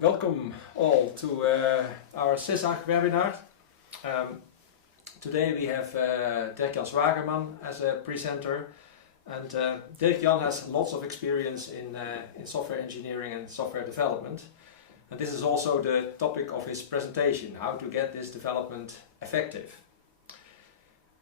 Welcome all to our CISAG webinar. Today we have Dirk-Jan Swagerman as a presenter, and Dirk-Jan has lots of experience in software engineering and software development, and this is also the topic of his presentation, how to get this development effective.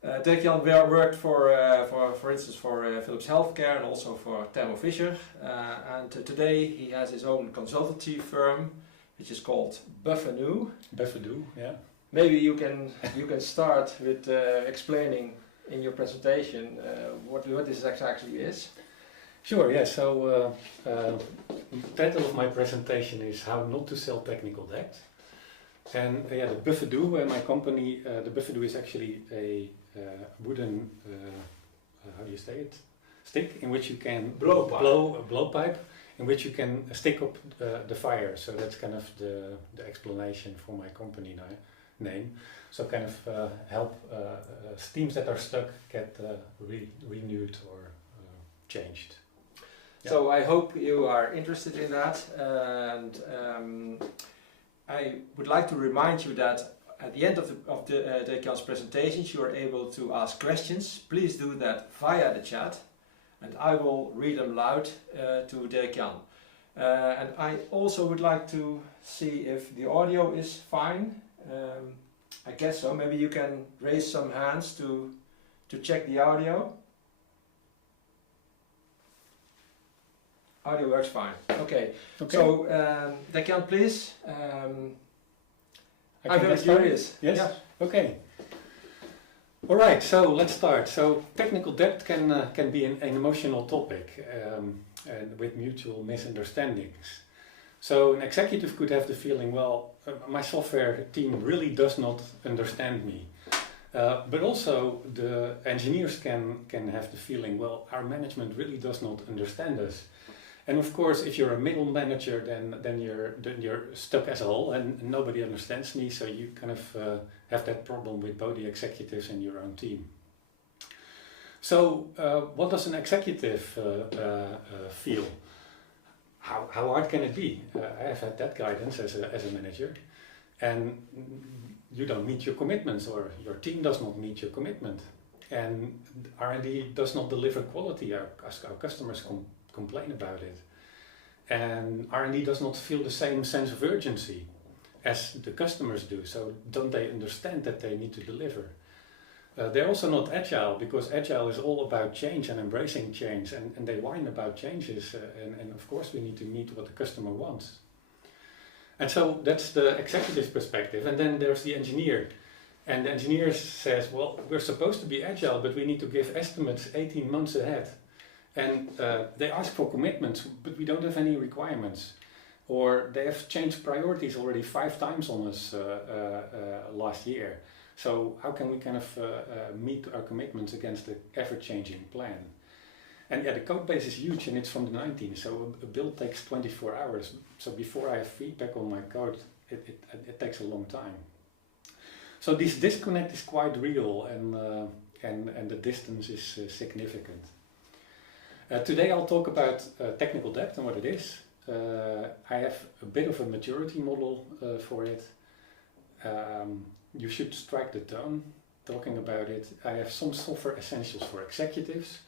Dirk-Jan worked for instance, for Philips Healthcare and also for Thermo Fisher, and today he has his own consultancy firm, which is called Buffenu. Buffenu, yeah. Maybe you can start with explaining in your presentation what this exactly is. Sure, yeah. So the title of my presentation is How Not to Sell Technical Debt. And the Buffenu, my company, the Buffenu is actually a wooden, how do you say it, stick in which you can blow a blowpipe in which you can stick up the fire. So that's kind of the explanation for my company name. So kind of help steams that are stuck get renewed or changed. Yeah. So I hope you are interested in that, and I would like to remind you that at the end of Dirk-Jan's presentations you are able to ask questions. Please do that via the chat, and I will read them loud to Dirk-Jan. And I also would like to see if the audio is fine. I guess so. Maybe you can raise some hands to check the audio. Audio works fine. Okay. So Dirk-Jan, please. I'm very curious. Yes? Yeah. Okay. All right, so let's start. So technical debt can be an emotional topic and with mutual misunderstandings. So an executive could have the feeling, well, my software team really does not understand me. But also the engineers can have the feeling, well, our management really does not understand us. And of course, if you're a middle manager, then you're stuck as a whole, and nobody understands me. So you kind of have that problem with both the executives and your own team. So what does an executive feel? How hard can it be? I have had that guidance as a manager, and you don't meet your commitments, or your team does not meet your commitment, and R&D does not deliver quality. Our customers complain about it, and R&D does not feel the same sense of urgency as the customers do, so don't they understand that they need to deliver. They're also not agile, because agile is all about change and embracing change, and they whine about changes, and of course we need to meet what the customer wants. And so that's the executive perspective, and then there's the engineer. And the engineer says, well, we're supposed to be agile, but we need to give estimates 18 months ahead. And they ask for commitments, but we don't have any requirements. Or they have changed priorities already 5 times on us last year. So how can we kind of meet our commitments against the ever-changing plan? And yeah, the code base is huge, and it's from the 19th, so a build takes 24 hours. So before I have feedback on my code, it takes a long time. So this disconnect is quite real, and the distance is significant. Today I'll talk about technical debt and what it is. I have a bit of a maturity model for it. You should strike the tone talking about it. I have some software essentials for executives,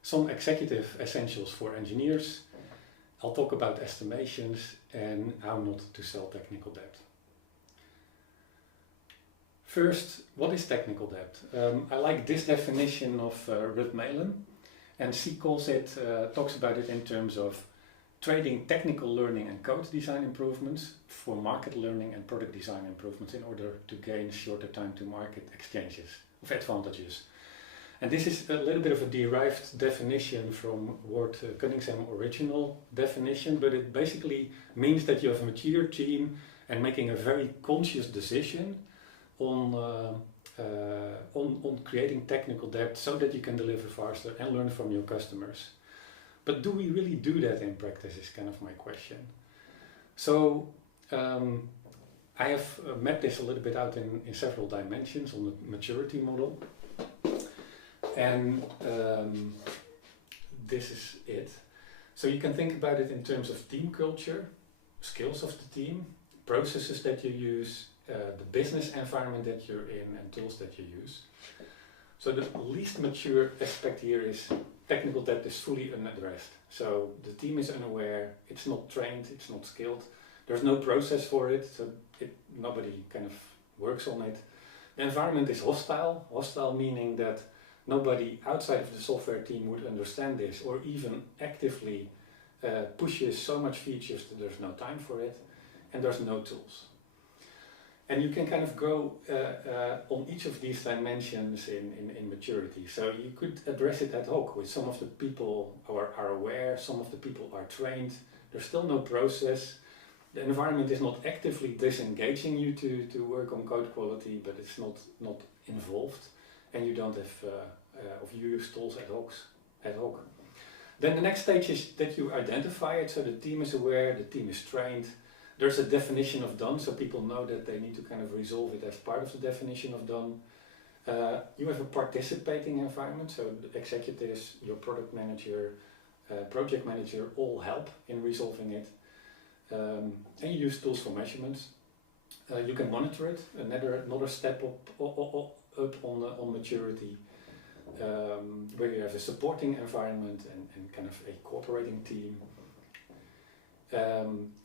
some executive essentials for engineers. I'll talk about estimations and how not to sell technical debt. First, what is technical debt? I like this definition of Ruud Melen. And she talks about it in terms of trading technical learning and code design improvements for market learning and product design improvements in order to gain shorter time to market exchanges of advantages. And this is a little bit of a derived definition from Ward Cunningham's original definition, but it basically means that you have a mature team and making a very conscious decision on creating technical debt so that you can deliver faster and learn from your customers. But do we really do that in practice is kind of my question. So I have mapped this a little bit out in several dimensions on the maturity model. And this is it. So you can think about it in terms of team culture, skills of the team, processes that you use, the business environment that you're in, and tools that you use. So the least mature aspect here is technical debt is fully unaddressed. So the team is unaware, it's not trained, it's not skilled, there's no process for it, so nobody kind of works on it. The environment is hostile meaning that nobody outside of the software team would understand this or even actively pushes so much features that there's no time for it, and there's no tools. And you can kind of go on each of these dimensions in maturity. So you could address it ad hoc with some of the people are aware, some of the people are trained, there's still no process. The environment is not actively disengaging you to work on code quality, but it's not involved, and you don't have, or you use tools ad hoc. Then the next stage is that you identify it, so the team is aware, the team is trained. There's a definition of done, so people know that they need to kind of resolve it as part of the definition of done. You have a participating environment, so the executives, your product manager, project manager all help in resolving it. And you use tools for measurements. You can monitor it, another step up on maturity, where you have a supporting environment and kind of a cooperating team.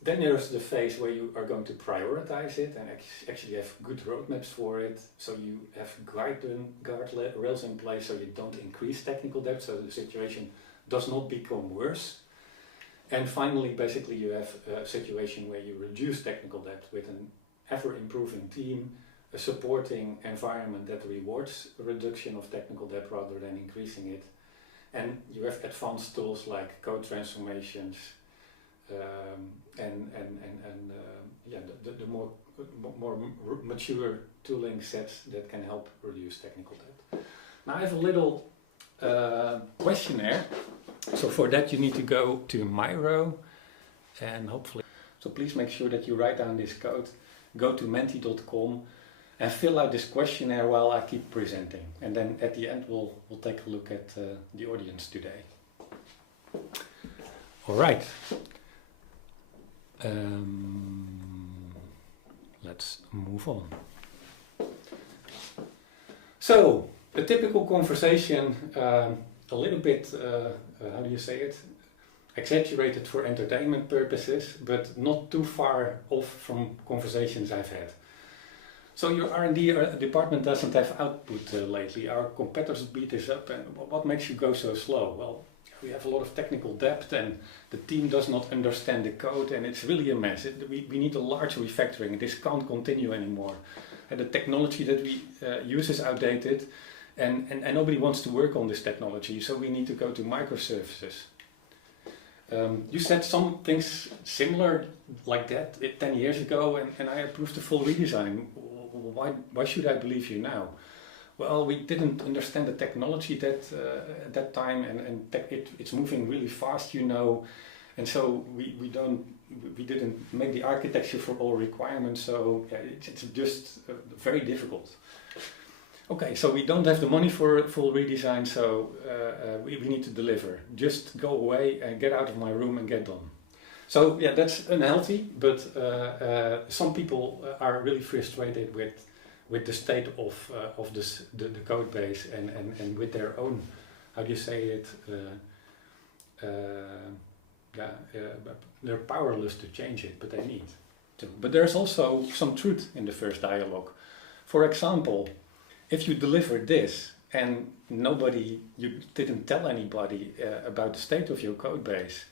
Then there's the phase where you are going to prioritize it and actually have good roadmaps for it. So you have guardrails in place so you don't increase technical debt, so the situation does not become worse. And finally, basically, you have a situation where you reduce technical debt with an ever-improving team, a supporting environment that rewards a reduction of technical debt rather than increasing it. And you have advanced tools like code transformations, the more mature tooling sets that can help reduce technical debt. Now I have a little questionnaire. So for that you need to go to Miro and hopefully, so please make sure that you write down this code, go to menti.com and fill out this questionnaire while I keep presenting. And then at the end we'll take a look at the audience today. All right. Let's move on. So, a typical conversation, a little bit, how do you say it? Exaggerated for entertainment purposes, but not too far off from conversations I've had. So your R&D department doesn't have output lately. Our competitors beat us up, and what makes you go so slow? Well, we have a lot of technical debt and the team does not understand the code and it's really a mess. We need a large refactoring. This can't continue anymore. And the technology that we use is outdated and nobody wants to work on this technology, so we need to go to microservices. You said some things similar like that 10 years ago and I approved the full redesign. Why should I believe you now? Well, we didn't understand the technology at that time, and it's moving really fast, you know, and so we didn't make the architecture for all requirements, so yeah, it's just very difficult. Okay, so we don't have the money for a full redesign, so we need to deliver. Just go away and get out of my room and get done. So yeah, that's unhealthy, but some people are really frustrated with the state of the code base and with their own, how do you say it, they're powerless to change it, but they need to. But there's also some truth in the first dialogue. For example, if you deliver this and you didn't tell anybody about the state of your code base,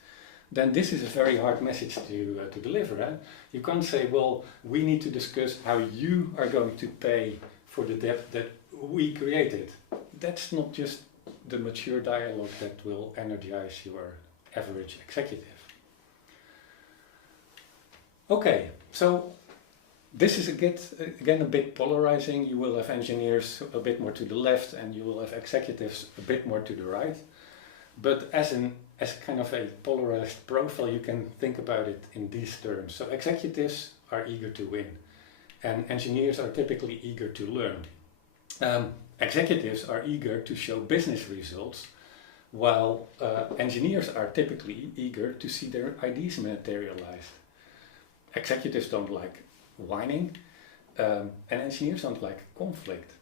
then this is a very hard message to deliver. Eh? You can't say, well, we need to discuss how you are going to pay for the debt that we created. That's not just the mature dialogue that will energize your average executive. Okay, so this is again a bit polarizing. You will have engineers a bit more to the left and you will have executives a bit more to the right. But as kind of a polarized profile, you can think about it in these terms. So executives are eager to win, and engineers are typically eager to learn. Executives are eager to show business results, while engineers are typically eager to see their ideas materialized. Executives don't like whining, and engineers don't like conflict.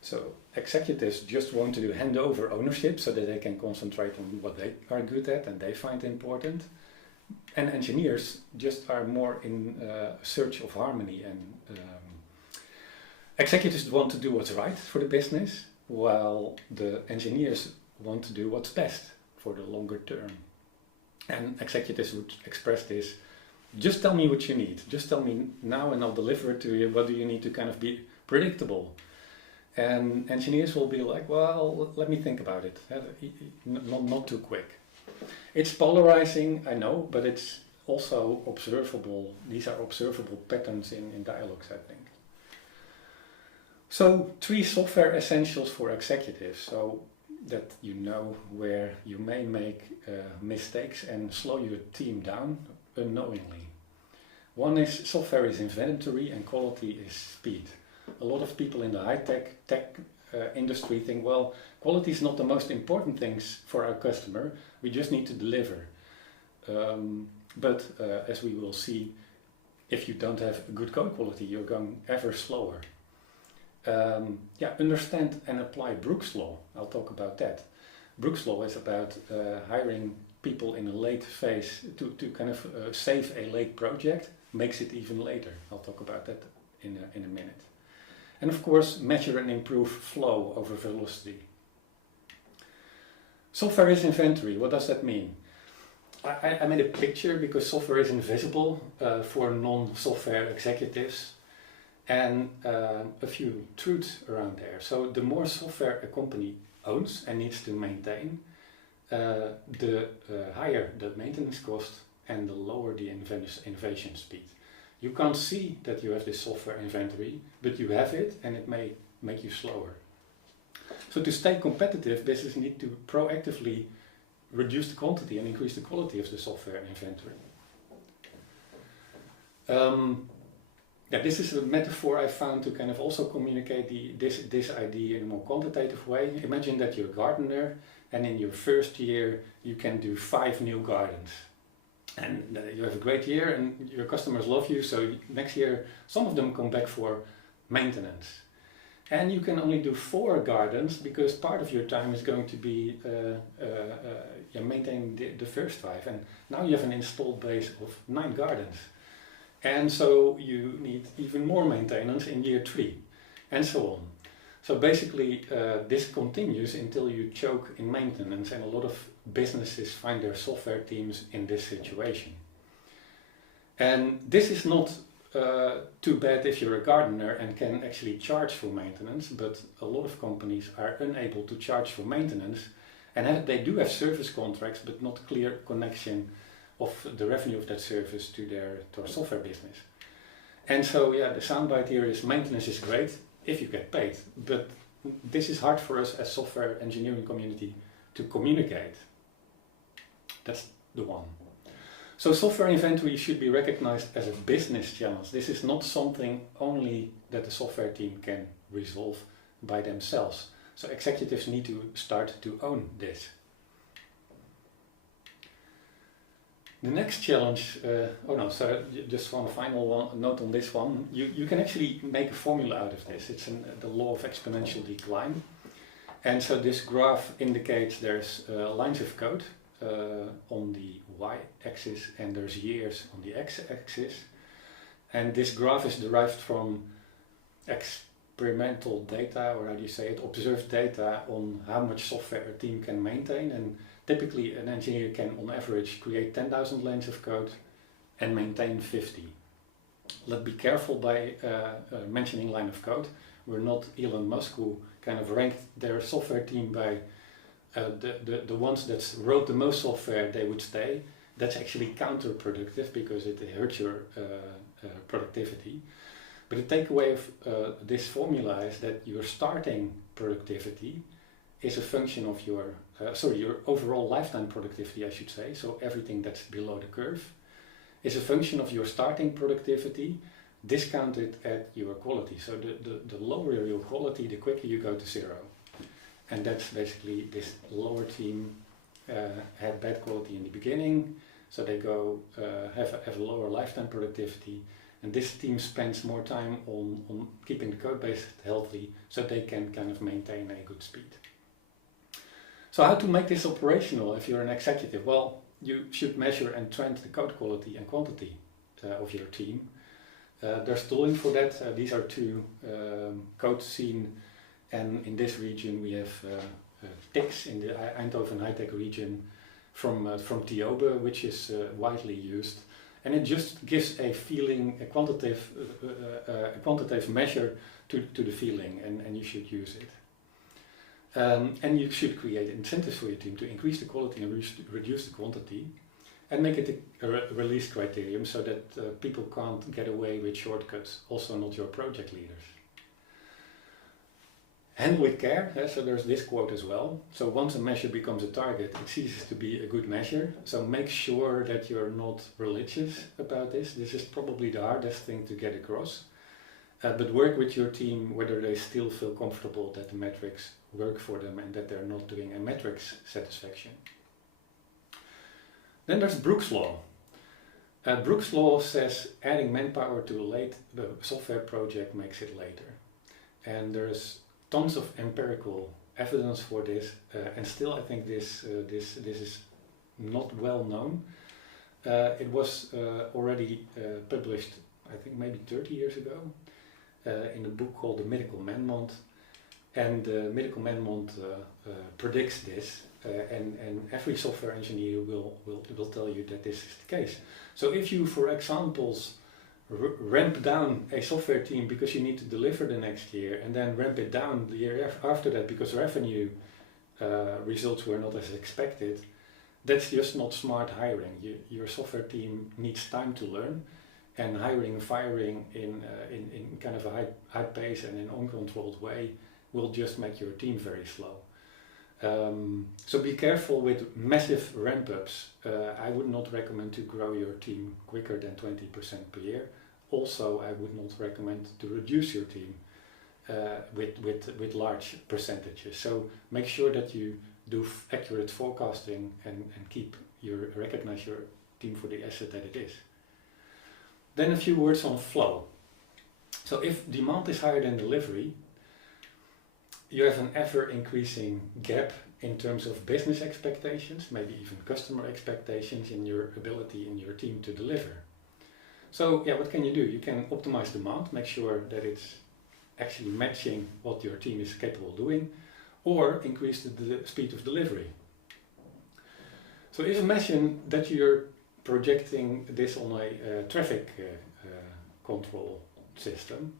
So executives just want to hand over ownership so that they can concentrate on what they are good at and they find important. And engineers just are more in search of harmony, and executives want to do what's right for the business, while the engineers want to do what's best for the longer term. And executives would express this: just tell me what you need, just tell me now and I'll deliver it to you. What do you need to kind of be predictable? And engineers will be like, well, let me think about it, not too quick. It's polarizing, I know, but it's also observable. These are observable patterns in dialogues, I think. So 3 software essentials for executives, so that you know where you may make mistakes and slow your team down unknowingly. One is software is inventory and quality is speed. A lot of people in the high-tech industry think, well, quality is not the most important things for our customer, we just need to deliver. But as we will see, if you don't have good code quality, you're going ever slower. Understand and apply Brooks' Law. I'll talk about that. Brooks' Law is about hiring people in a late phase to kind of save a late project, makes it even later. I'll talk about that in a minute. And of course, measure and improve flow over velocity. Software is inventory. What does that mean? I made a picture because software is invisible for non-software executives, and a few truths around there. So the more software a company owns and needs to maintain, the higher the maintenance cost and the lower the innovation speed. You can't see that you have this software inventory, but you have it and it may make you slower. So to stay competitive, businesses need to proactively reduce the quantity and increase the quality of the software inventory. This is a metaphor I found to kind of also communicate this idea in a more quantitative way. Imagine that you're a gardener, and in your first year you can do 5 new gardens. And you have a great year and your customers love you, so next year some of them come back for maintenance. And you can only do 4 gardens because part of your time is going to be maintaining the first 5. And now you have an installed base of 9 gardens. And so you need even more maintenance in year 3, and so on. So basically this continues until you choke in maintenance, and a lot of businesses find their software teams in this situation. And this is not too bad if you're a gardener and can actually charge for maintenance, but a lot of companies are unable to charge for maintenance, and they do have service contracts but not clear connection of the revenue of that service to their software business. And so the soundbite here is maintenance is great if you get paid, but this is hard for us as software engineering community to communicate. That's the one. So software inventory should be recognized as a business challenge. This is not something only that the software team can resolve by themselves. So executives need to start to own this. The next challenge, just one final note on this one. You can actually make a formula out of this. It's the law of exponential decline. And so this graph indicates there's lines of code on the y-axis and there's years on the x-axis. And this graph is derived from experimental data, or how do you say it, observed data on how much software a team can maintain. And typically an engineer can on average create 10,000 lines of code and maintain 50. Let's be careful by mentioning line of code. We're not Elon Musk, who kind of ranked their software team by the ones that wrote the most software, they would stay. That's actually counterproductive because it hurts your productivity. But the takeaway of this formula is that your starting productivity is a function of your overall lifetime productivity, I should say. So everything that's below the curve is a function of your starting productivity discounted at your quality. So the lower your quality, the quicker you go to 0. And that's basically this lower team had bad quality in the beginning, so they go have a lower lifetime productivity, and this team spends more time on keeping the code base healthy so they can kind of maintain a good speed. So how to make this operational if you're an executive? Well, you should measure and trend the code quality and quantity of your team. There's tooling for that. These are two code scene, and in this region we have TICs in the Eindhoven high-tech region from Tiobe, which is widely used, and it just gives a feeling, a quantitative measure to the feeling, and you should use it. And you should create incentives for your team to increase the quality and reduce the quantity, and make it a release criterion so that people can't get away with shortcuts, also not your project leaders. Handle with care, so there's this quote as well. So once a measure becomes a target, it ceases to be a good measure. So make sure that you're not religious about this. This is probably the hardest thing to get across. But work with your team whether they still feel comfortable that the metrics work for them and that they're not doing a metrics satisfaction. Then there's Brooks' Law. Brooks' Law says adding manpower to a software project makes it later. And there's tons of empirical evidence for this, and still I think this is not well known. It was already published, I think maybe 30 years ago, in a book called The Medical Man-Month, and the Medical Man-Month predicts this, and every software engineer will tell you that this is the case. So if you, for examples, ramp down a software team because you need to deliver the next year, and then ramp it down the year after that because revenue results were not as expected, that's just not smart hiring. Your software team needs time to learn, and hiring and firing in kind of a high pace and in an uncontrolled way will just make your team very slow. So be careful with massive ramp-ups. I would not recommend to grow your team quicker than 20% per year. Also, I would not recommend to reduce your team with large percentages. So make sure that you do accurate forecasting and recognize your team for the asset that it is. Then a few words on flow. So if demand is higher than delivery, you have an ever increasing gap in terms of business expectations, maybe even customer expectations in your ability in your team to deliver. So yeah, what can you do? You can optimize demand, make sure that it's actually matching what your team is capable of doing, or increase the speed of delivery. So if imagine that you're projecting this on a traffic control system,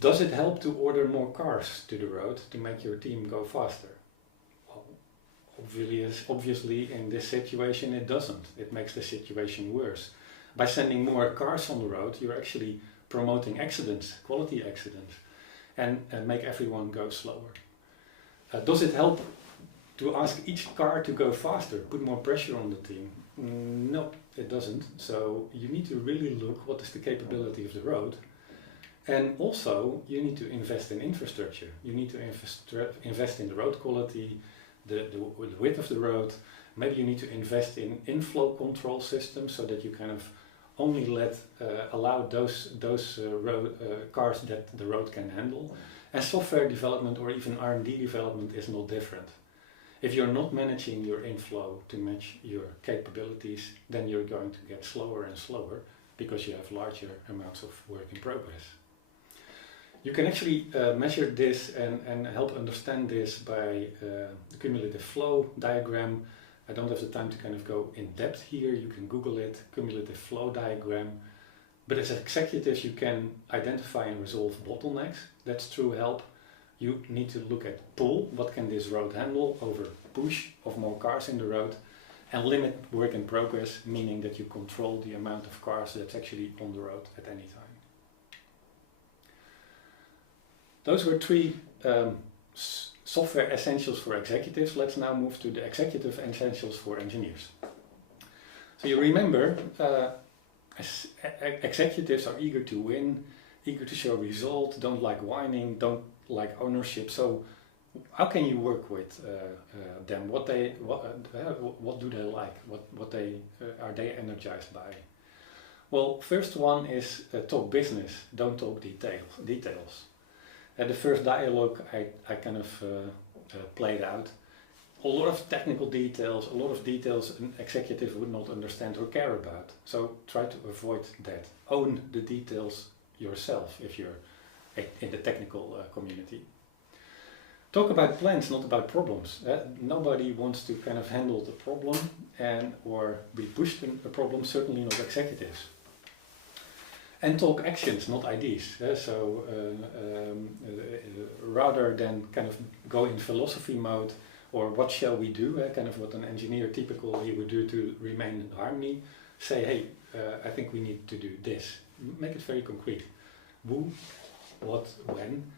does it help to order more cars to the road to make your team go faster? Well, obviously in this situation it doesn't. It makes the situation worse. By sending more cars on the road, you're actually promoting accidents, quality accidents, and make everyone go slower. Does it help to ask each car to go faster, put more pressure on the team? No, it doesn't. So you need to really look what is the capability of the road. And also, you need to invest in infrastructure. You need to invest in the road quality, the width of the road. Maybe you need to invest in inflow control systems so that you kind of only allow those cars that the road can handle. And software development or even R&D development is not different. If you're not managing your inflow to match your capabilities, then you're going to get slower and slower because you have larger amounts of work in progress. You can actually measure this and help understand this by the cumulative flow diagram. I don't have the time to kind of go in depth here. You can Google it, cumulative flow diagram. But as executives, you can identify and resolve bottlenecks. That's true help. You need to look at pull, what can this road handle, over push of more cars in the road, and limit work in progress, meaning that you control the amount of cars that's actually on the road at any time. Those were three software essentials for executives. Let's now move to the executive essentials for engineers. So you remember, executives are eager to win, eager to show result, don't like whining, don't like ownership. So how can you work with them? What do they like? What they are they energized by? Well, first one is talk business, don't talk details. At the first dialogue I kind of played out, a lot of technical details, a lot of details an executive would not understand or care about. So try to avoid that. Own the details yourself if you're in the technical community. Talk about plans, not about problems. Nobody wants to kind of handle the problem or be pushed in a problem, certainly not executives. And talk actions, not ideas. Rather than kind of go in philosophy mode or what shall we do, kind of what an engineer typically would do to remain in harmony, say, hey, I think we need to do this. Make it very concrete. Who, what, when,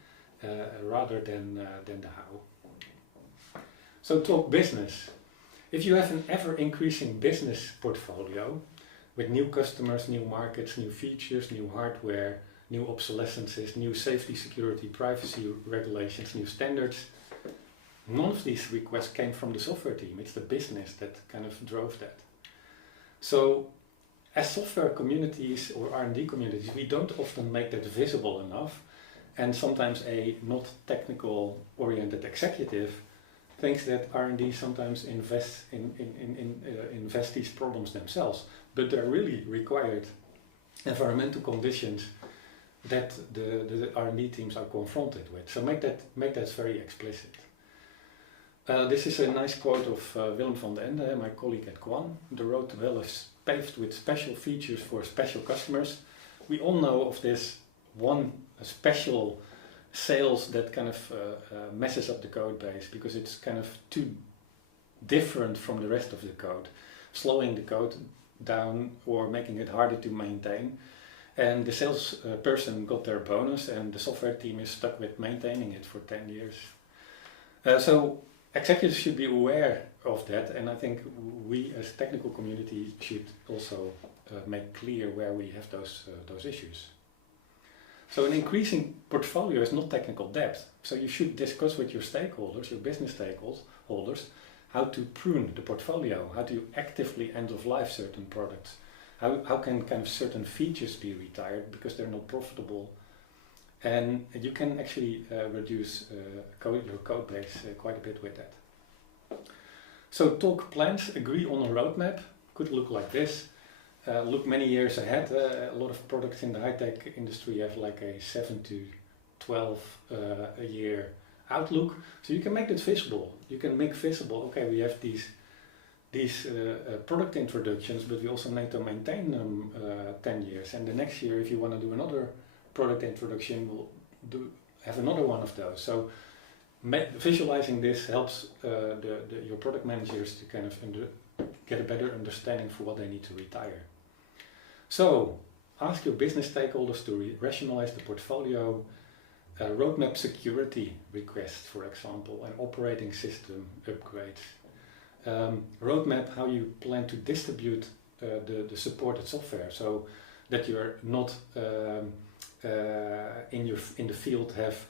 rather than the how. So talk business. If you have an ever-increasing business portfolio with new customers, new markets, new features, new hardware, new obsolescences, new safety, security, privacy regulations, new standards, none of these requests came from the software team. It's the business that kind of drove that. So as software communities or R&D communities, we don't often make that visible enough. And sometimes a not technical oriented executive thinks that R&D sometimes invest these problems themselves, but they're really required environmental conditions that the R&D teams are confronted with. So make that very explicit. This is a nice quote of Willem van den Ende, my colleague at Quan. The road to hell is paved with special features for special customers. We all know of this one special sales that kind of messes up the code base because it's kind of too different from the rest of the code, slowing the code down or making it harder to maintain. And the sales person got their bonus and the software team is stuck with maintaining it for 10 years. So executives should be aware of that, and I think we as technical community should also make clear where we have those issues. So an increasing portfolio is not technical debt. So you should discuss with your stakeholders, your business stakeholders, how to prune the portfolio, how to actively end of life certain products, how can kind of certain features be retired because they're not profitable, and you can actually reduce your code base quite a bit with that. So talk plans, agree on a roadmap, could look like this. Look many years ahead. A lot of products in the high-tech industry have like a 7 to 12 a year outlook. So you can make that visible. You can make visible, okay, we have these product introductions, but we also need to maintain them 10 years. And the next year, if you want to do another product introduction, we'll have another one of those. So visualizing this helps your product managers to kind of get a better understanding for what they need to retire. So ask your business stakeholders to rationalize the portfolio, roadmap security requests, for example, and operating system upgrades. Roadmap how you plan to distribute the supported software, so that you're not in the field have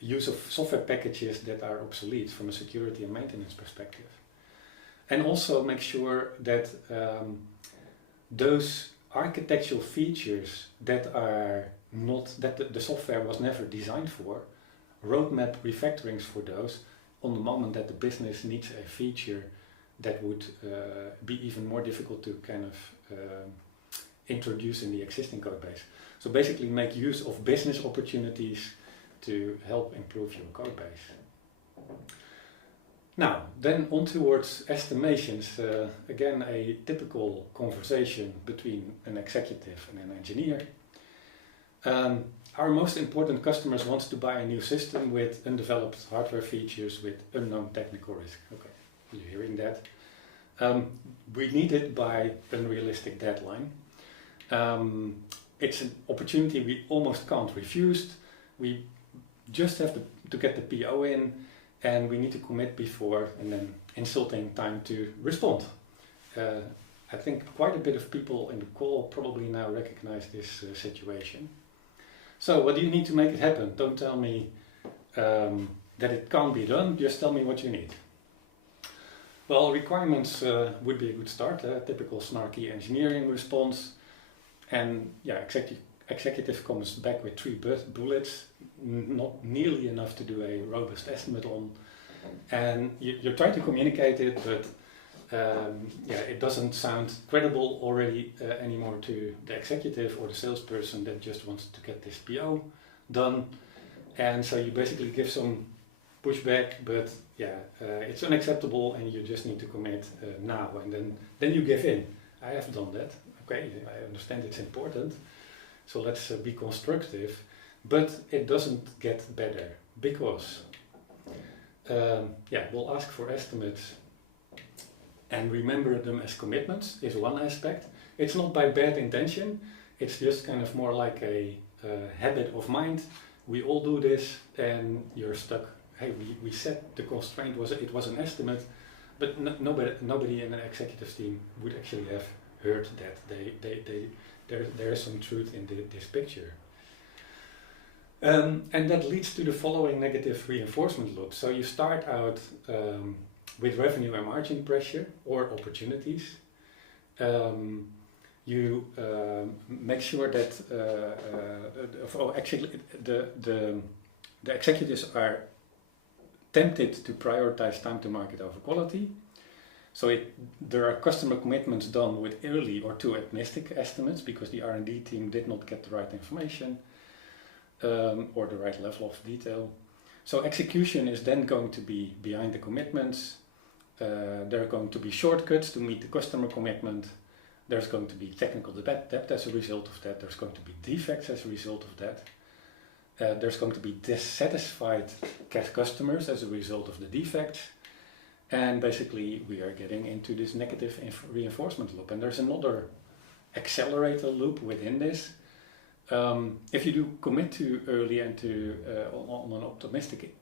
use of software packages that are obsolete from a security and maintenance perspective. And also make sure that those architectural features that are not, that the software was never designed for, roadmap refactorings for those on the moment that the business needs a feature that would be even more difficult to kind of introduce in the existing code base. So basically make use of business opportunities to help improve your code base. Now, then on towards estimations. Again, a typical conversation between an executive and an engineer. Our most important customers want to buy a new system with undeveloped hardware features with unknown technical risk. Okay, you're hearing that. We need it by unrealistic deadline. It's an opportunity we almost can't refuse. We just have to get the PO in, and we need to commit before, and then insulting time to respond. I think quite a bit of people in the call probably now recognize this situation. So what do you need to make it happen? Don't tell me that it can't be done, just tell me what you need. Well, requirements would be a good start, a typical snarky engineering response. And yeah, executive comes back with 3 bullets, not nearly enough to do a robust estimate on. And you try to communicate it, but it doesn't sound credible already anymore to the executive or the salesperson that just wants to get this PO done. And so you basically give some pushback, but it's unacceptable and you just need to commit now. And then you give in. I have done that. Okay, I understand it's important. So let's be constructive. But it doesn't get better because we'll ask for estimates and remember them as commitments is one aspect. It's not by bad intention. It's just kind of more like a habit of mind. We all do this and you're stuck. Hey, we set the constraint, it was an estimate, but nobody in an executive team would actually have heard that. There is some truth in this picture. And that leads to the following negative reinforcement loop. So you start out with revenue and margin pressure or opportunities. You make sure that the executives are tempted to prioritize time to market over quality. So there are customer commitments done with early or too optimistic estimates because the R&D team did not get the right information or the right level of detail. So execution is then going to be behind the commitments. There are going to be shortcuts to meet the customer commitment. There's going to be technical debt as a result of that. There's going to be defects as a result of that. There's going to be dissatisfied customers as a result of the defects. And basically we are getting into this negative reinforcement loop. And there's another accelerator loop within this. If you do commit too early and on an optimistic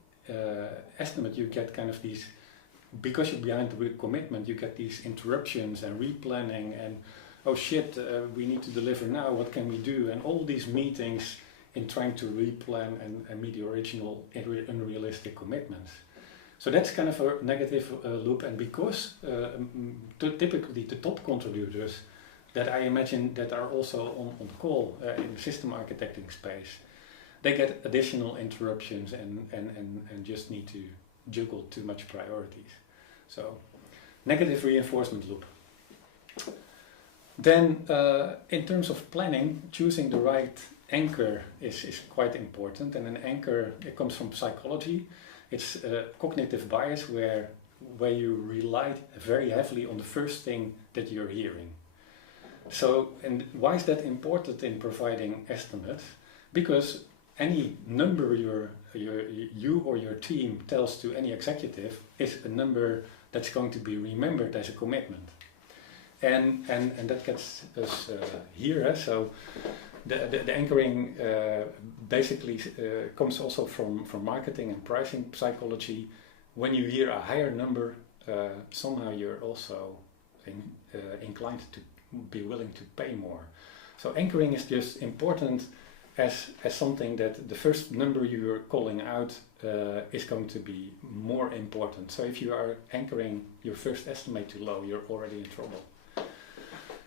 estimate, you get kind of these, because you're behind the commitment, you get these interruptions and replanning and, oh shit, we need to deliver now, what can we do? And all these meetings in trying to replan and meet the original unrealistic commitments. So that's kind of a negative loop, and because typically the top contributors that I imagine that are also on call in the system architecting space, they get additional interruptions and just need to juggle too much priorities. So negative reinforcement loop. Then in terms of planning, choosing the right anchor is quite important, and an anchor, it comes from psychology. It's a cognitive bias where you rely very heavily on the first thing that you're hearing. So, and why is that important in providing estimates? Because any number you or your team tells to any executive is a number that's going to be remembered as a commitment. And that gets us here. So the anchoring basically comes also from marketing and pricing psychology. When you hear a higher number, somehow you're also inclined to be willing to pay more. So anchoring is just important as something that the first number you're calling out is going to be more important. So if you are anchoring your first estimate too low, you're already in trouble.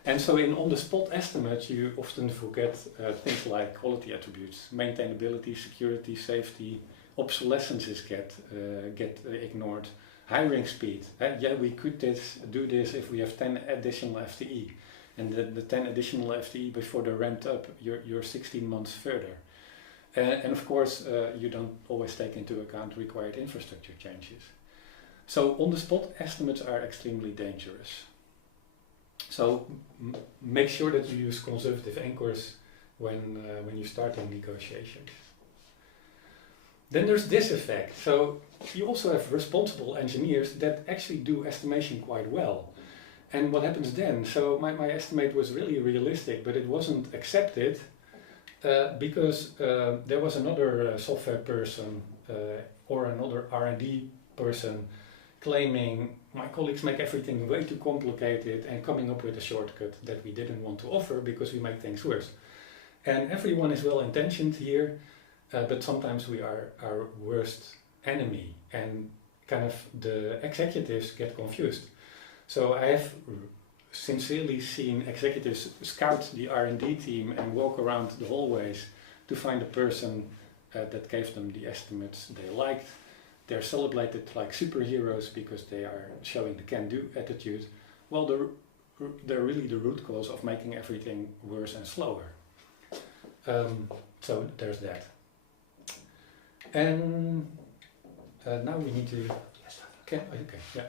And so in on-the-spot estimates, you often forget things like quality attributes, maintainability, security, safety, obsolescences get ignored, hiring speed. We could do this if we have 10 additional FTE. And the 10 additional FTE before they're ramped up, you're 16 months further. And of course, you don't always take into account required infrastructure changes. So on-the-spot estimates are extremely dangerous. So make sure that you use conservative anchors when you're starting negotiations. Then there's this effect. So you also have responsible engineers that actually do estimation quite well. And what happens then? So my estimate was really realistic, but it wasn't accepted because there was another software person or another R&D person claiming my colleagues make everything way too complicated and coming up with a shortcut that we didn't want to offer because we make things worse. And everyone is well intentioned here, but sometimes we are our worst enemy, and kind of the executives get confused. So I have sincerely seen executives scout the R&D team and walk around the hallways to find a person that gave them the estimates they liked. They're celebrated like superheroes because they are showing the can-do attitude. Well, they're really the root cause of making everything worse and slower. So there's that. And now we need to... Okay, yeah.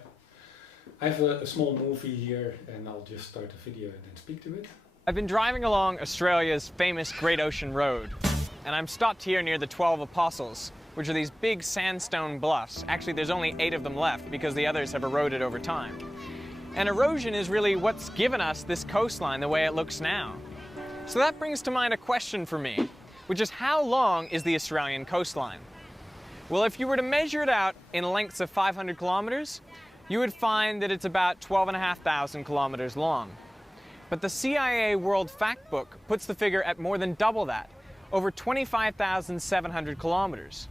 I have a small movie here, and I'll just start the video and then speak to it. I've been driving along Australia's famous Great Ocean Road, and I'm stopped here near the 12 Apostles, which are these big sandstone bluffs. Actually, there's only 8 of them left because the others have eroded over time. And erosion is really what's given us this coastline the way it looks now. So that brings to mind a question for me, which is how long is the Australian coastline? Well, if you were to measure it out in lengths of 500 kilometers, you would find that it's about 12,500 kilometers long. But the CIA World Factbook puts the figure at more than double that, over 25,700 kilometers.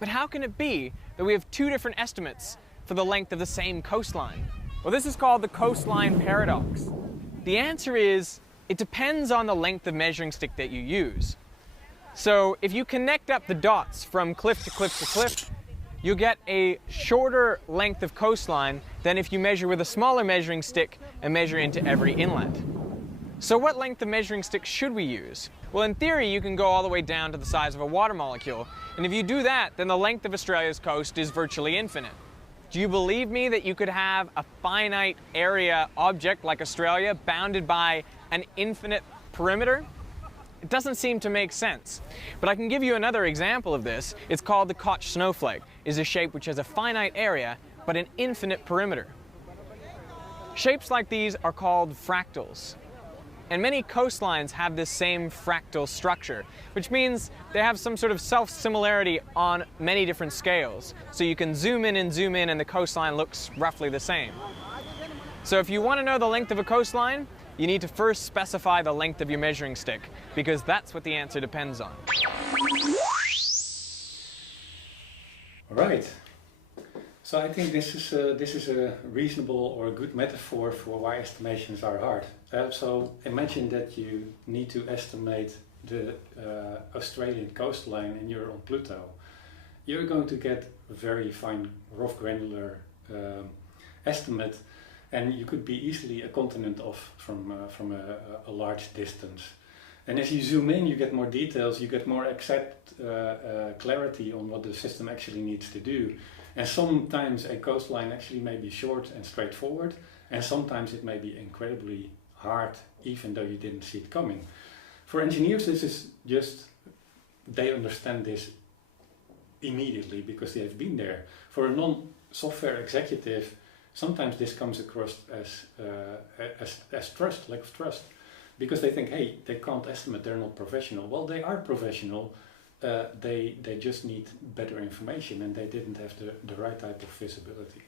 But how can it be that we have 2 different estimates for the length of the same coastline? Well, this is called the coastline paradox. The answer is, it depends on the length of measuring stick that you use. So if you connect up the dots from cliff to cliff to cliff, you'll get a shorter length of coastline than if you measure with a smaller measuring stick and measure into every inlet. So what length of measuring stick should we use? Well, in theory, you can go all the way down to the size of a water molecule. And if you do that, then the length of Australia's coast is virtually infinite. Do you believe me that you could have a finite area object like Australia bounded by an infinite perimeter? It doesn't seem to make sense. But I can give you another example of this. It's called the Koch snowflake. It's a shape which has a finite area, but an infinite perimeter. Shapes like these are called fractals. And many coastlines have this same fractal structure, which means they have some sort of self-similarity on many different scales. So you can zoom in and the coastline looks roughly the same. So if you want to know the length of a coastline, you need to first specify the length of your measuring stick, because that's what the answer depends on. All right. So I think this is a reasonable or a good metaphor for why estimations are hard. So imagine that you need to estimate the Australian coastline and you're on Pluto. You're going to get a very fine, rough, granular estimate, and you could be easily a continent off from a large distance. And as you zoom in, you get more details, you get more exact clarity on what the system actually needs to do. And sometimes a coastline actually may be short and straightforward, and sometimes it may be incredibly hard, even though you didn't see it coming. For engineers, this is just, they understand this immediately because they have been there. For a non-software executive, sometimes this comes across as trust, lack of trust, because they think, hey, they can't estimate, they're not professional. Well, they are professional. They just need better information, and they didn't have the right type of visibility.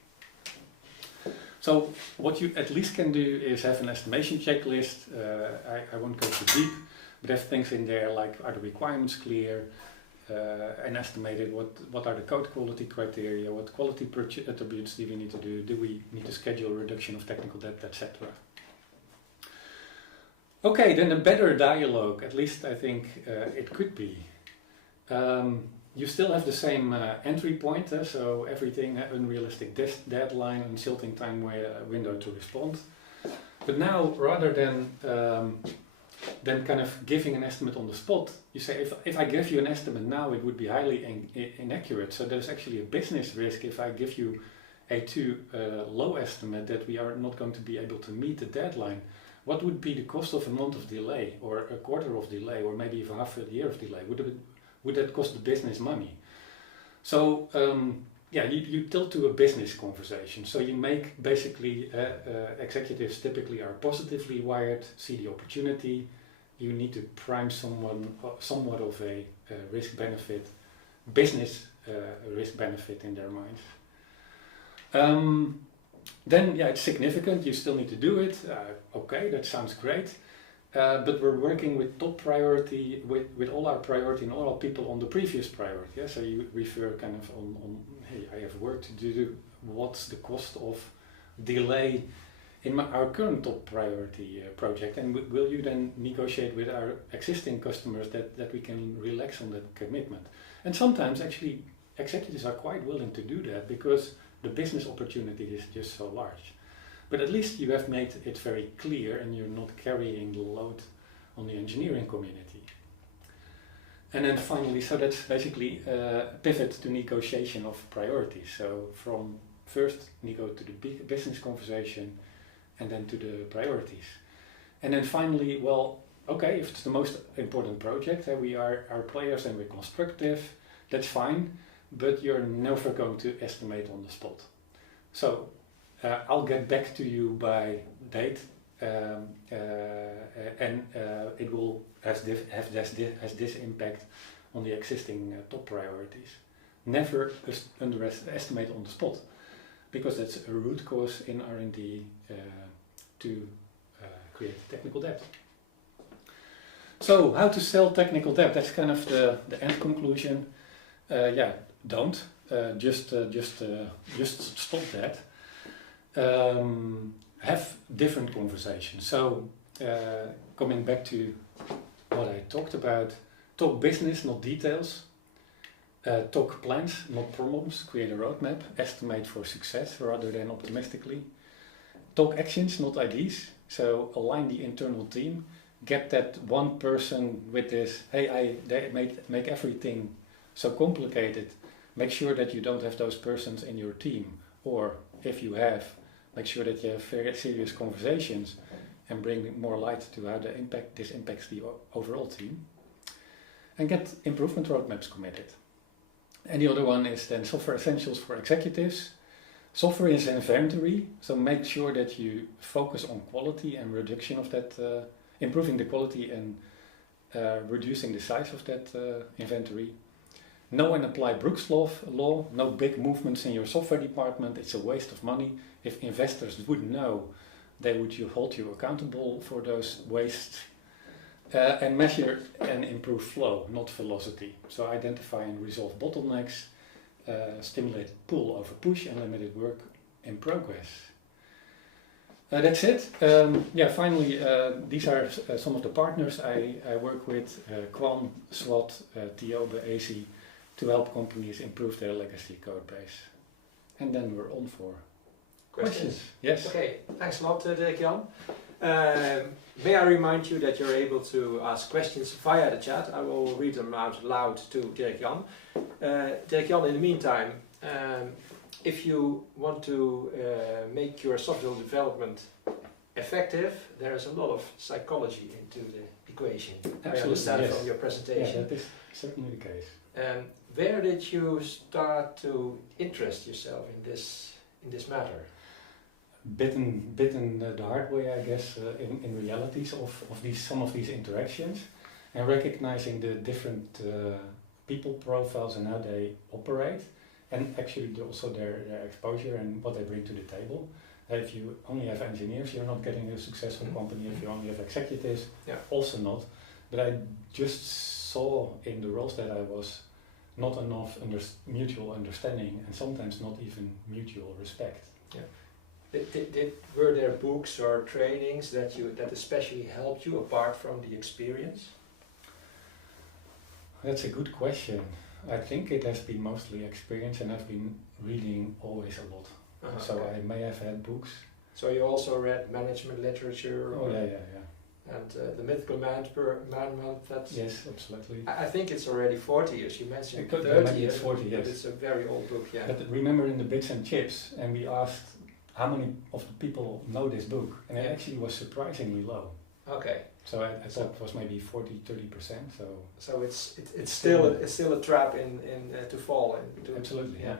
So what you at least can do is have an estimation checklist. I won't go too deep, but have things in there like, are the requirements clear, and estimated what are the code quality criteria, what quality attributes do we need to do we need to schedule reduction of technical debt, etc. Okay, then a better dialogue, at least I think it could be. You still have the same entry point, so everything, unrealistic deadline, insulting time window to respond. But now, rather than kind of giving an estimate on the spot, you say, if I give you an estimate now, it would be highly inaccurate. So there's actually a business risk if I give you a too low estimate that we are not going to be able to meet the deadline. What would be the cost of a month of delay, or a quarter of delay, or maybe even half a year of delay? Would that cost the business money? So you tilt to a business conversation. So you make basically, executives typically are positively wired, see the opportunity. You need to prime somewhat of a risk-benefit, business risk-benefit in their minds. Then it's significant, you still need to do it. Okay, that sounds great. but we're working with top priority, with all our priority and all our people on the previous priority. Yeah? So you refer kind of on, hey, I have work to do, what's the cost of delay in our current top priority project, and will you then negotiate with our existing customers that we can relax on that commitment? And sometimes actually executives are quite willing to do that because the business opportunity is just so large. But at least you have made it very clear and you're not carrying the load on the engineering community. And then finally, so that's basically pivot to negotiation of priorities. So from first nego to the big business conversation and then to the priorities. And then finally, well, okay, if it's the most important project, we are our players and we're constructive, that's fine, but you're never going to estimate on the spot. So I'll get back to you by date, and it will have this impact on the existing top priorities. Never underestimate on the spot, because that's a root cause in R&D to create technical debt. So how to sell technical debt? That's kind of the end conclusion. Don't just stop that. Have different conversations. So coming back to what I talked about, talk business, not details. Talk plans, not problems. Create a roadmap. Estimate for success rather than optimistically. Talk actions, not ideas. So align the internal team. Get that one person with this, hey, they make everything so complicated. Make sure that you don't have those persons in your team. Or if you have, make sure that you have very serious conversations and bring more light to how this impacts the overall team. And get improvement roadmaps committed. And the other one is then software essentials for executives. Software is inventory, so make sure that you focus on quality and reduction of that, improving the quality and reducing the size of that inventory. Know and apply Brooks law, no big movements in your software department, it's a waste of money. If investors would know, they would hold you accountable for those wastes. And measure and improve flow, not velocity. So identify and resolve bottlenecks, stimulate pull over push, and limited work in progress. That's it. Finally, these are some of the partners I work with, Quan, SWAT, Tiobe, AC, to help companies improve their legacy code base. And then we're on for questions. Yes. Okay, thanks a lot, Dirk-Jan. May I remind you that you're able to ask questions via the chat. I will read them out loud to Dirk-Jan. Dirk-Jan, in the meantime, if you want to make your software development effective, there is a lot of psychology into the equation. Absolutely, I understand yes. from your presentation. Yeah, that is certainly the case. Where did you start to interest yourself in this matter? Bitten the hard way, I guess, in realities of some of these interactions, and recognizing the different people profiles and how they operate, and actually also their exposure and what they bring to the table. If you only have engineers, you're not getting a successful company. If you only have executives, also not. But I just saw in the roles that I was not enough mutual understanding, and sometimes not even mutual respect. Yeah. Were there books or trainings that especially helped you apart from the experience? That's a good question. I think it has been mostly experience, and I've been reading always a lot. So okay. I may have had books. So you also read management literature? Oh yeah. And the Mythical Man that's... Yes, absolutely. I think it's already 40 years. You mentioned 30 years. It's 40 years. But it's a very old book, yeah. But remember in the Bits&Chips, and we asked how many of the people know this book, and it actually was surprisingly low. Okay. So I thought it was maybe 40-30%. So it's still a trap in to fall into. Absolutely, yeah.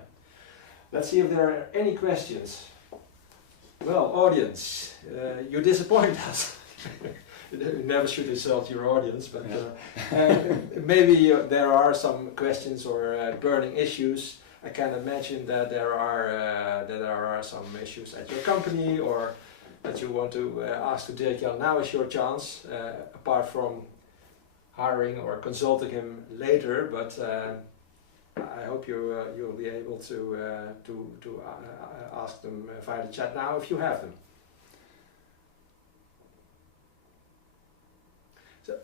Let's see if there are any questions. Well, audience, you disappoint us. You never should insult your audience, but maybe there are some questions or burning issues. I can imagine that there are some issues at your company, or that you want to ask to Dirk-Jan, now is your chance, apart from hiring or consulting him later, but I hope you'll be able to ask them via the chat now if you have them. So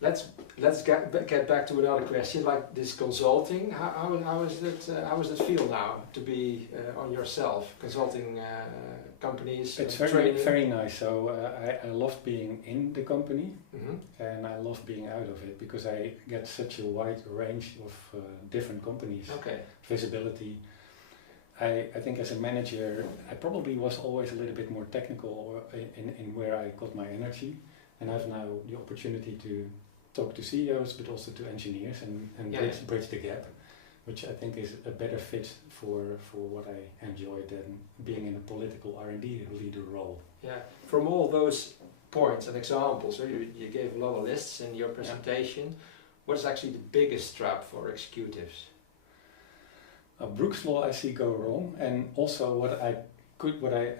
let's get back to another question, like this consulting. How is it feel now to be on yourself consulting companies? It's very nice. So I love being in the company, and I love being out of it because I get such a wide range of different companies. Okay. Visibility. I think as a manager, I probably was always a little bit more technical in where I got my energy, and I have now the opportunity to talk to CEOs, but also to engineers and bridge the gap, which I think is a better fit for what I enjoy than being in a political R&D leader role. Yeah, from all those points and examples, you gave a lot of lists in your presentation. What is actually the biggest trap for executives? Brooks Law I see go wrong, and also what I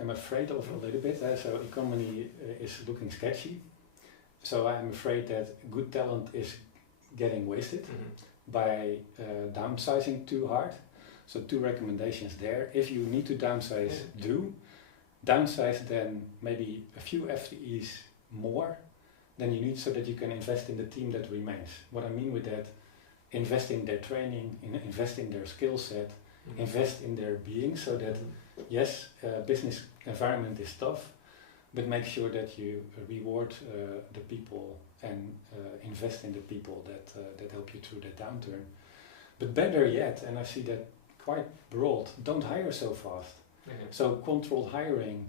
am afraid of a little bit. So economy is looking sketchy. So I'm afraid that good talent is getting wasted by downsizing too hard. So 2 recommendations there. If you need to downsize, downsize then maybe a few FTEs more than you need so that you can invest in the team that remains. What I mean with that, invest in their training, invest in their skill set, invest in their being so that, yes, business environment is tough, but make sure that you reward the people and invest in the people that help you through the downturn. But better yet, and I see that quite broad, don't hire so fast. So controlled hiring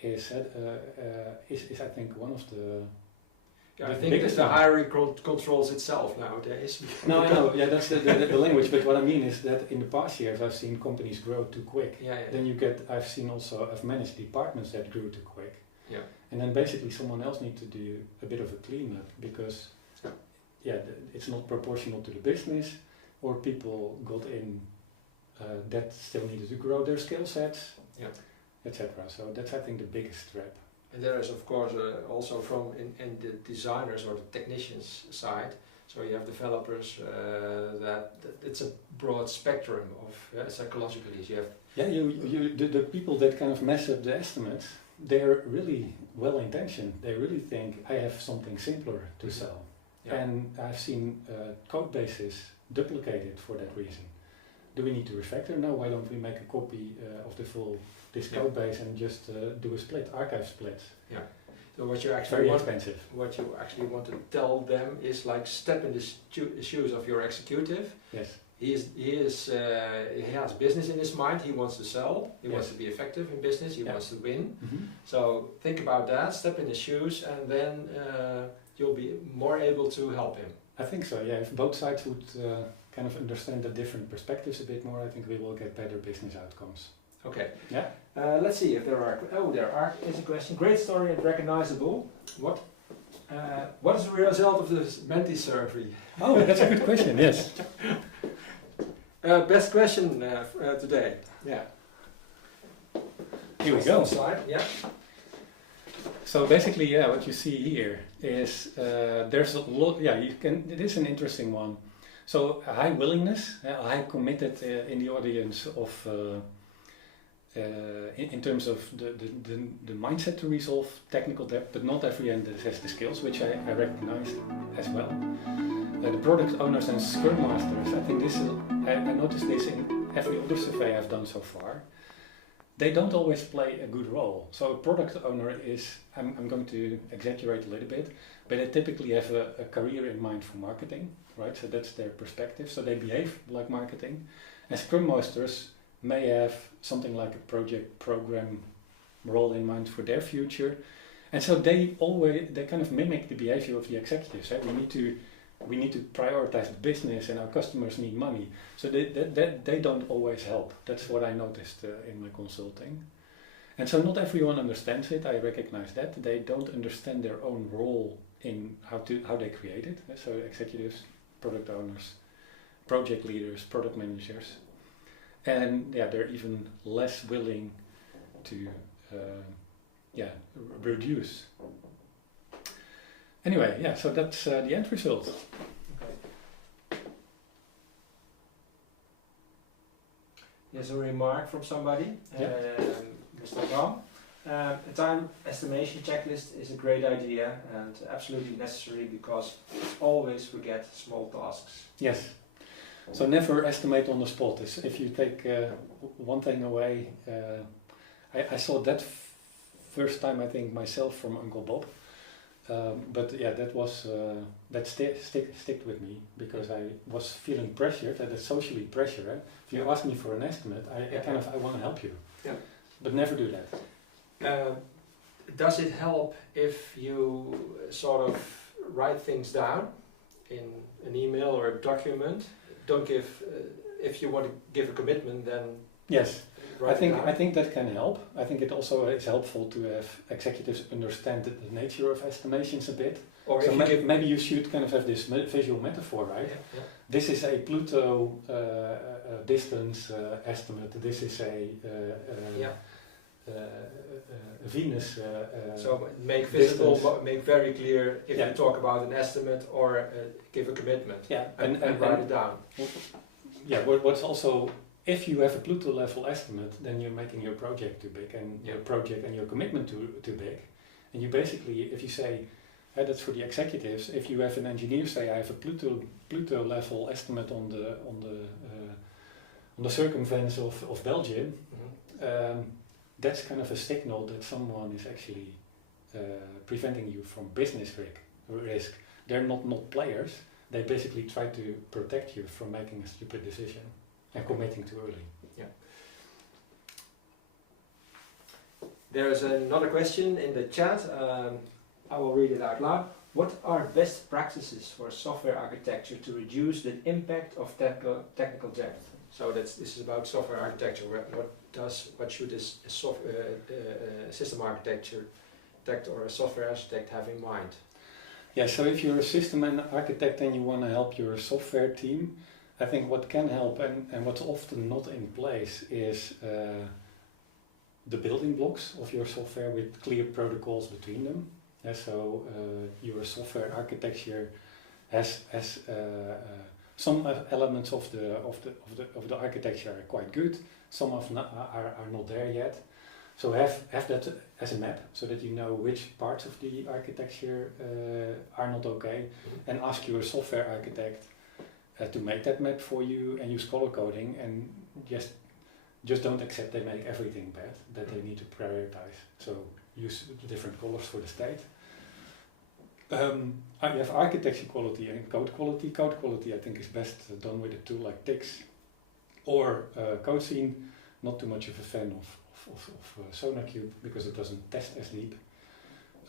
is I think one of the I think that the hiring controls itself nowadays. No, I know. Yeah, that's the language. But what I mean is that in the past years, I've seen companies grow too quick. Then I've managed departments that grew too quick. Yeah. And then basically someone else needs to do a bit of a cleanup because, it's not proportional to the business, or people got in that still needed to grow their skill sets, etc. So that's I think the biggest trap. And there is of course also from in the designers or the technicians side. So you have developers that it's a broad spectrum of psychologically. You have the people that kind of mess up the estimates. They're really well intentioned. They really think I have something simpler to sell, and I've seen code bases duplicated for that reason. Do we need to refactor? No. Why don't we make a copy of this code base and just do a split, archive splits? Yeah. So what you actually What you actually want to tell them is like step in the shoes of your executive. Yes. He has business in his mind. He wants to sell. He wants to be effective in business. He wants to win. So think about that. Step in his shoes, and then you'll be more able to help him. I think so. Yeah. If both sides would kind of understand the different perspectives a bit more, I think we will get better business outcomes. Okay. Yeah. Let's see if there are. Is a question. Great story and recognizable. What is the result of this Menti survey? Oh, that's a good question. Yes. Best question today. Yeah. Here we go. Slide. Yeah. So basically, what you see here is there's a lot. It is an interesting one. So a high willingness, a high committed in the audience of. In terms of the mindset to resolve technical debt, but not everyone has the skills, which I recognize as well. The product owners and scrum masters, I think I noticed this in every other survey I've done so far. They don't always play a good role. So a product owner is, I'm going to exaggerate a little bit, but they typically have a career in mind for marketing, right? So that's their perspective. So they behave like marketing. And scrum masters may have something like a project program role in mind for their future, and so they kind of mimic the behavior of the executives. Right? We need to prioritize the business, and our customers need money. So they don't always help. That's what I noticed in my consulting, and so not everyone understands it. I recognize that they don't understand their own role in how they create it. So executives, product owners, project leaders, product managers. And they're even less willing to reduce. Anyway, yeah, so that's the end result. Okay. Here's a remark from somebody, Mr. Ram. A time estimation checklist is a great idea and absolutely necessary because always forget small tasks. Yes. So never estimate on the spot. If you take one thing away, I saw that first time I think myself from Uncle Bob. But yeah, that was that sticked with me because I was feeling pressured, that it's socially pressure. If you ask me for an estimate, I want to help you, but never do that. Does it help if you sort of write things down in an email or a document? Don't give if you want to give a commitment, then yes. I think that can help. I think it also is helpful to have executives understand the nature of estimations a bit. Or so maybe you should kind of have this visual metaphor, right? Yeah. This is a Pluto distance estimate. This is a Venus. So make visible, make very clear if you talk about an estimate or give a commitment. Yeah, and write it down. Yeah, what's also, if you have a Pluto level estimate, then you're making your project too big and your project and your commitment too big. And you basically, if you say, that's for the executives, if you have an engineer say, I have a Pluto level estimate on the circumference of Belgium, that's kind of a signal that someone is actually preventing you from business risk. They're not players. They basically try to protect you from making a stupid decision and committing too early. Yeah. There is another question in the chat. I will read it out loud. What are best practices for software architecture to reduce the impact of technical debt? So this is about software architecture. What should a system architect or a software architect have in mind? Yeah, so if you're a system architect and you want to help your software team, I think what can help and what's often not in place is the building blocks of your software with clear protocols between them. So your software architecture has some elements of the architecture are quite good. Some are not there yet. So have that as a map so that you know which parts of the architecture are not okay, and ask your software architect to make that map for you and use color coding, and just don't accept they make everything bad, that they need to prioritize. So use different colors for the state. You have architecture quality and code quality. Code quality I think is best done with a tool like Tix or CodeScene. Not too much of a fan of SonarQube because it doesn't test as deep.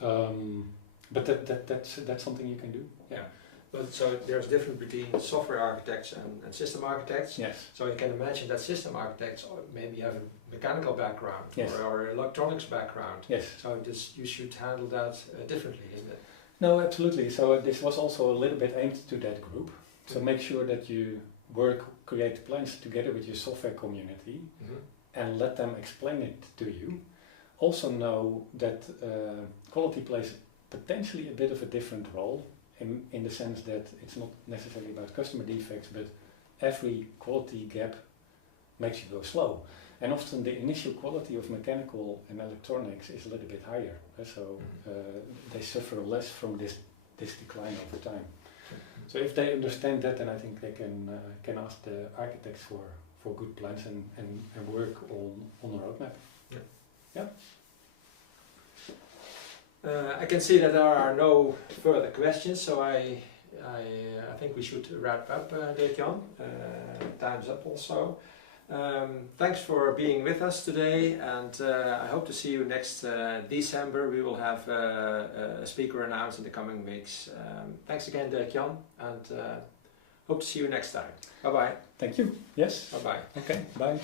But that's something you can do. Yeah. But so there's a difference between software architects and system architects. Yes. So you can imagine that system architects maybe have a mechanical background or electronics background. Yes. So you should handle that differently, isn't it? No, absolutely. So this was also a little bit aimed to that group. So make sure that you create plans together with your software community and let them explain it to you. Also know that quality plays potentially a bit of a different role in the sense that it's not necessarily about customer defects, but every quality gap makes you go slow. And often the initial quality of mechanical and electronics is a little bit higher. So they suffer less from this decline over time. So if they understand that, then I think they can ask the architects for good plans and work on a roadmap. Yeah. I can see that there are no further questions, so I think we should wrap up, Dirk-Jan. Time's up also. Thanks for being with us today, and I hope to see you next December. We will have a speaker announced in the coming weeks. Thanks again, Dirk-Jan, and hope to see you next time. Bye-bye. Thank you. Yes. Bye-bye. Okay, bye.